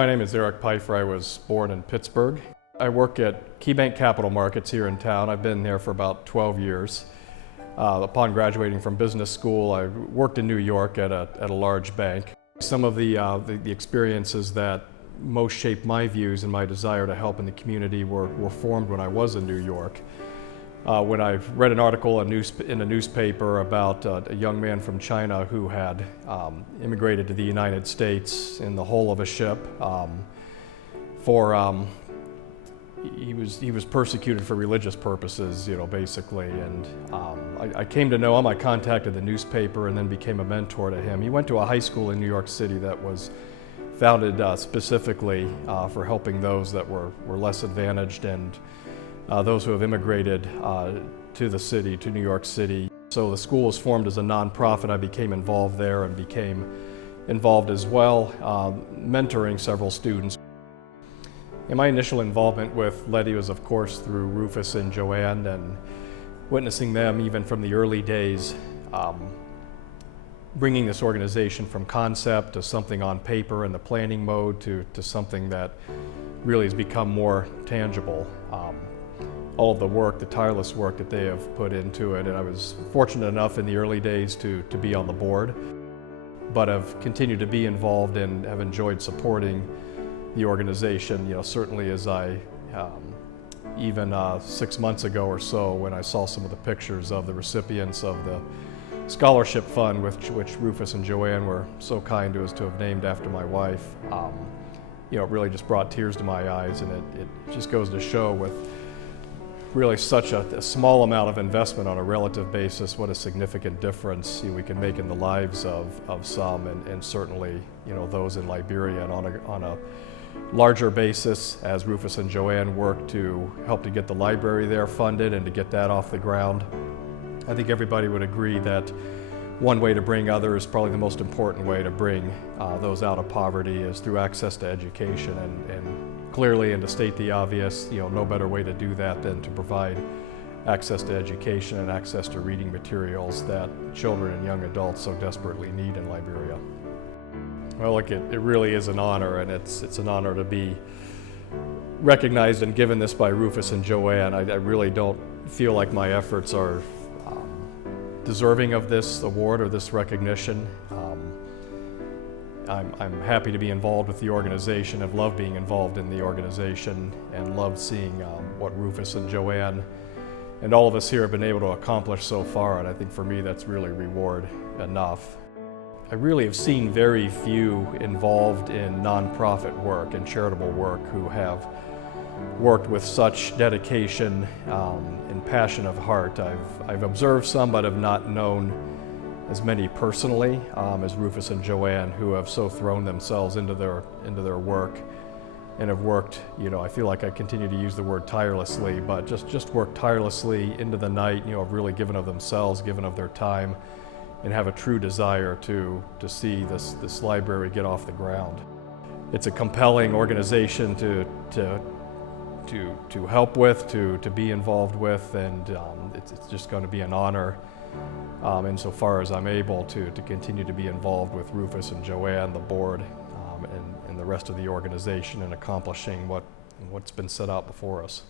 My name is Eric Peiffer. I was born in Pittsburgh. I work at KeyBank Capital Markets here in town. I've been there for about 12 years. Upon graduating from business school, I worked in New York at a large bank. Some of the experiences that most shaped my views and my desire to help in the community were formed when I was in New York. When I read an article in a newspaper about a young man from China who had immigrated to the United States in the hull of a ship he was persecuted for religious purposes, basically. And I came to know him. I contacted the newspaper and then became a mentor to him. He went to a high school in New York City that was founded specifically for helping those that were less advantaged and those who have immigrated to the city, to New York City. So the school was formed as a nonprofit. I became involved there and became involved as well, mentoring several students. And my initial involvement with LEDI was, of course, through Rufus and Joanne, and witnessing them even from the early days, bringing this organization from concept to something on paper in the planning mode to something that really has become more tangible. All of the work, the tireless work that they have put into it, and I was fortunate enough in the early days to be on the board, but have continued to be involved and have enjoyed supporting the organization, certainly as I, even 6 months ago or so, when I saw some of the pictures of the recipients of the scholarship fund, which Rufus and Joanne were so kind to us to have named after my wife, it really just brought tears to my eyes, and it just goes to show with really such a small amount of investment on a relative basis, what a significant difference we can make in the lives of some, and certainly those in Liberia, and on a larger basis as Rufus and Joanne work to help to get the library there funded and to get that off the ground. I think everybody would agree that one way to bring others, probably the most important way to bring those out of poverty, is through access to education, and clearly, and to state the obvious, no better way to do that than to provide access to education and access to reading materials that children and young adults so desperately need in Liberia. Well, look, it really is an honor, and it's an honor to be recognized and given this by Rufus and Joanne. I really don't feel like my efforts are deserving of this award or this recognition. I'm happy to be involved with the organization. I've loved being involved in the organization and loved seeing what Rufus and Joanne and all of us here have been able to accomplish so far, and I think for me that's really reward enough. I really have seen very few involved in nonprofit work and charitable work who have worked with such dedication and passion of heart. I've observed some, but have not known as many personally as Rufus and Joanne, who have so thrown themselves into their work and have worked, I feel like I continue to use the word tirelessly, but just worked tirelessly into the night, have really given of themselves, given of their time, and have a true desire to see this library get off the ground. It's a compelling organization to help with, to be involved with, and it's just going to be an honor insofar as I'm able to continue to be involved with Rufus and Joanne, the board, and the rest of the organization in accomplishing what's been set out before us.